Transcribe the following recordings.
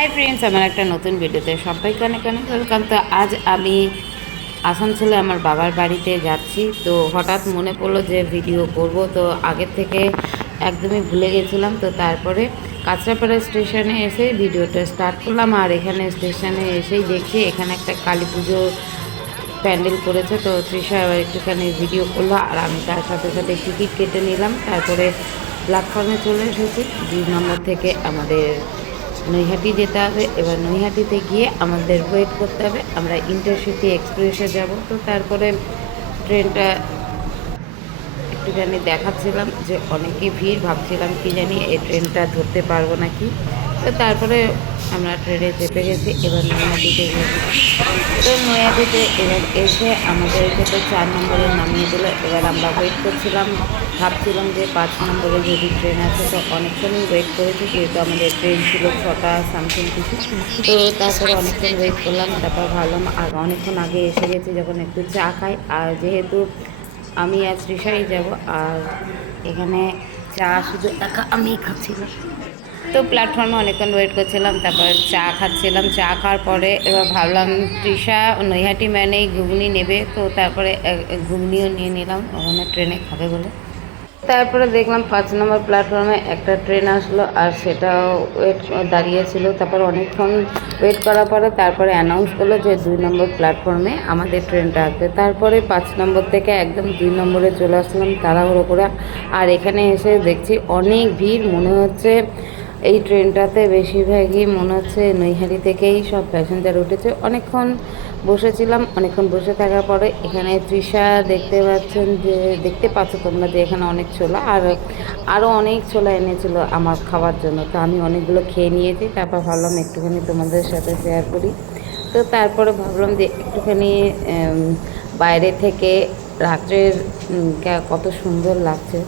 Hi friends আমার একটা নতুন ভিডিওতে সবাইকে অনেক অনেক ওয়েলকাম তো আজ আমি আসানসোলে আমার বাবার বাড়িতে যাচ্ছি। তো হঠাৎ মনে পড়ল যে ভিডিও করব। তো আগের থেকে একদমই ভুলে গেছিলাম। তো তারপরে কাঁচরাপাড়া স্টেশনে এসে ভিডিওটা স্টার্ট করলাম। আর এখানে স্টেশনে এসেই দেখছি এখানে একটা কালী পুজো প্যান্ডেল করেছে। তো তৃষা এবার একটুখানি ভিডিও করল। আর আমি তার সাথে সাথে টিকিট কেটে নিলাম। তারপরে প্ল্যাটফর্মে চলে এসেছি। দুই নম্বর থেকে আমাদের নৈহাটি যেতে হবে। এবার নৈহাটিতে গিয়ে আমাদের ওয়েট করতে হবে। আমরা ইন্টারসিটি এক্সপ্রেসে যাব। তো তারপরে ট্রেনটা একটুখানি দেখাচ্ছিলাম যে অনেকে ভিড়, ভাবছিলাম কি জানি এই ট্রেনটা ধরতে পারব নাকি। তো তারপরে আমরা ট্রেনে চেপে গেছি, এবার নৈহাটিতে গেছি। তো নৈহাটিতে এবার এসে আমাদেরকে তো চার নম্বরে নামিয়ে দিল, এবার আমরা ওয়েট করছিলাম। ভাবছিলাম যে পাঁচ নম্বরে যদি ট্রেন আছে তো অনেকক্ষণই ওয়েট করেছি, যেহেতু আমাদের ট্রেন ছিল ছটা সামথিং কিছু। তো তারপরে অনেকক্ষণ ওয়েট করলাম, তারপর ভাবলাম আর অনেকক্ষণ আগে এসে গেছি, যখন একটু চা খাই। আর যেহেতু আমি আজ রিসাই যাব, আর এখানে চা শুধু একা আমি খাচ্ছিলাম তো প্ল্যাটফর্মে অনেকক্ষণ ওয়েট করছিলাম, তারপর চা খাচ্ছিলাম। চা খাওয়ার পরে এবার ভাবলাম, তৃষা, নৈহাটি ম্যানেই ঘুগনি নেবে। তো তারপরে ঘুগনিও নিয়ে নিলাম। ওখানে ট্রেনে খাবে বলে। তারপরে দেখলাম পাঁচ নম্বর প্ল্যাটফর্মে একটা ট্রেন আসলো, আর সেটাও ওয়েট দাঁড়িয়েছিল তারপর অনেকক্ষণ ওয়েট করার পরে তারপরে অ্যানাউন্স করল যে দুই নম্বর প্ল্যাটফর্মে আমাদের ট্রেনটা আসবে। তারপরে পাঁচ নম্বর থেকে একদম দুই নম্বরে চলে আসলাম, তাড়াহুড়ো করে। আর এখানে এসে দেখছি অনেক ভিড়। মনে হচ্ছে এই ট্রেনটাতে বেশিরভাগই মনে হচ্ছে নৈহারি থেকেই সব প্যাসেঞ্জার উঠেছে। অনেকক্ষণ বসেছিলাম, অনেকক্ষণ বসে থাকার পরে এখানে তৃষা দেখতে পাচ্ছেন যে, দেখতে পাচ্ছ তোমরা যে এখানে অনেক ছোলা আর আরও অনেক ছোলা এনেছিল আমার খাওয়ার জন্য। তো আমি অনেকগুলো খেয়ে নিয়েছি, তারপর ভাবলাম একটুখানি তোমাদের সাথে শেয়ার করি। তো তারপরে ভাবলাম যে একটুখানি বাইরে থেকে রাত্রের কত সুন্দর লাগছে।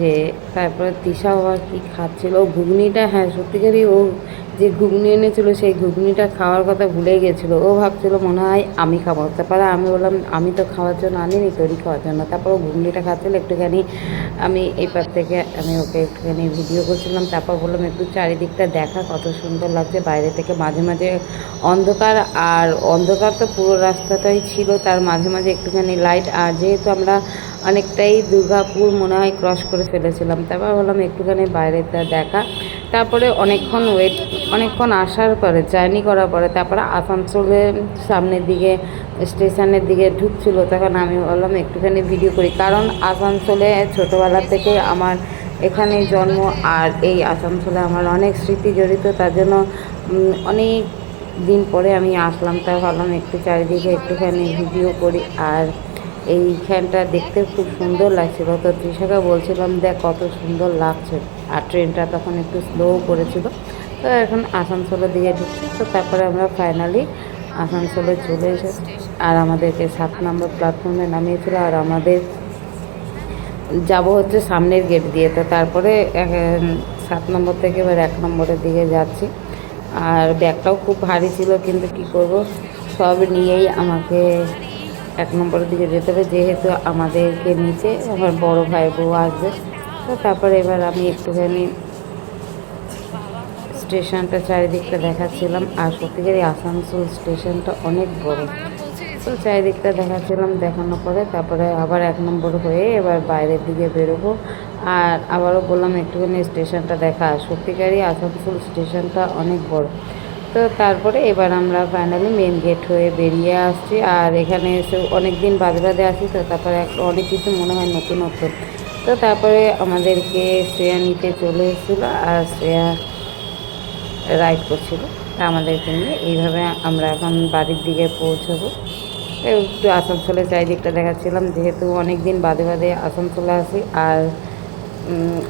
যে তারপরে তৃষা আবার কি খাচ্ছিল। ও ঘুগনিটা হ্যাঁ সত্যিকারই ও যে ঘুগনি এনেছিল, সেই ঘুগনিটা খাওয়ার কথা ভুলে গেছিল। ও ভাবছিল মনে হয় আমি খাব। তারপরে আমি বললাম, আমি তো খাওয়ার জন্য আনিনি তৈরি খাওয়ার জন্য। তারপর ঘুগনিটা খাচ্ছিল, একটুখানি আমি এইপার থেকে আমি ওকে একটুখানি ভিডিও করছিলাম। তারপর বললাম, একটু চারিদিকটা দেখা, কত সুন্দর লাগছে। বাইরে থেকে মাঝে মাঝে অন্ধকার, আর অন্ধকার তো পুরো রাস্তাটাই ছিল, তার মাঝে মাঝে একটুখানি লাইট আর যেহেতু আমরা অনেকটাই দুর্গাপুর মনে হয় ক্রস করে ফেলেছিলাম, তারপর বললাম, একটুখানি বাইরেটা দেখা। তারপরে অনেকক্ষণ ওয়েট অনেকক্ষণ আসার পরে জার্নি করার পরে, তারপরে আসানসোলের সামনের দিকে, স্টেশনের দিকে ঢুকছিল, তখন আমি বললাম একটুখানি ভিডিও করি। কারণ আসানসোলে ছোটোবেলা থেকে আমার এখানে জন্ম, আর এই আসানসোলে আমার অনেক স্মৃতি জড়িত, তার জন্য অনেক দিন পরে আমি আসলাম, তাই ভাবলাম একটু চারিদিকে একটুখানি ভিডিও করি, আর এইখানটা দেখতে খুব সুন্দর লাগছিল তো তৃষাকে বলছিলাম, দেখ কত সুন্দর লাগছে। আর ট্রেনটা তখন একটু স্লো করেছিল। তো এখন আসানসোলের দিকে ঢুকছি। তো তারপরে আমরা ফাইনালি আসানসোলে চলে এসেছি। আর আমাদেরকে সাত নম্বর প্ল্যাটফর্মে নামিয়েছিল। আর আমাদের যাব হচ্ছে সামনের গেট দিয়ে। তো তারপরে সাত নম্বর থেকে এবার এক নম্বরের দিকে যাচ্ছি। আর ব্যাগটাও খুব ভারী ছিল, কিন্তু কি করব? সব নিয়েই আমাকে এক নম্বরের দিকে যেতে হবে, যেহেতু আমাদেরকে নিচে আমার বড় ভাই বউ আসবে। তো তারপরে এবার আমি একটুখানি স্টেশনটা চারিদিকটা দেখাচ্ছিলাম, আর সত্যিকারই আসানসোল স্টেশনটা অনেক বড়। তো চারিদিকটা দেখাচ্ছিলাম, দেখানোর পরে তারপরে আবার এক নম্বর হয়ে এবার বাইরের দিকে বেরোবো। আর আবারও বললাম, একটুখানি স্টেশনটা দেখা। সত্যিকারই আসানসোল স্টেশনটা অনেক বড়। তো তারপরে এবার আমরা ফাইনালি মেন গেট হয়ে বেরিয়ে আসছি। আর এখানে এসে অনেক দিন বাদে বাদে আসি, তো তারপরে অনেক কিছু মনে হয় নতুনত্ব তো তারপরে আমাদেরকে শ্রেয়া নিতে চলে এসেছিল আর শ্রেয়া রাইড করছিল। আমাদেরকে নিয়ে এইভাবে আমরা এখন বাড়ির দিকে পৌঁছবো। একটু আসানসোলের চারিদিকটা দেখাচ্ছিলাম, যেহেতু অনেক দিন বাদে বাদে আসানসোলে আসি। আর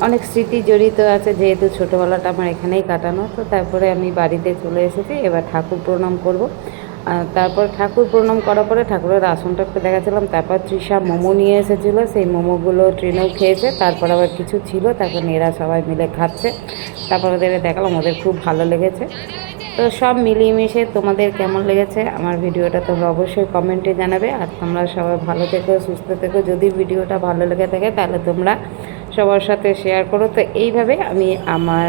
অনেক স্মৃতি জড়িত আছে, যেহেতু ছোটোবেলাটা আমার এখানেই কাটানো, তো তারপরে আমি বাড়িতে চলে এসেছি, এবার ঠাকুর প্রণাম করব। তারপর ঠাকুর প্রণাম করার পরে ঠাকুরের আসনটা একটু দেখাচ্ছিলাম, তারপর তৃষা মোমো নিয়ে এসেছিল, সেই মোমোগুলো ট্রেনেও খেয়েছে, তারপর আবার কিছু ছিল, তারপর এরা সবাই মিলে খাচ্ছে, তারপর ওদের দেখালাম, ওদের খুব ভালো লেগেছে। তো সব মিলিয়ে মিশে তোমাদের কেমন লেগেছে আমার ভিডিওটা তোমরা অবশ্যই কমেন্টে জানাবে, আর তোমরা সবাই ভালো থেকো, সুস্থ থেকো, যদি ভিডিওটা ভালো লেগে থাকে তাহলে তোমরা সবার সাথে শেয়ার করো। তো এইভাবে আমি আমার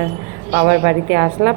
বাবার বাড়িতে আসলাম।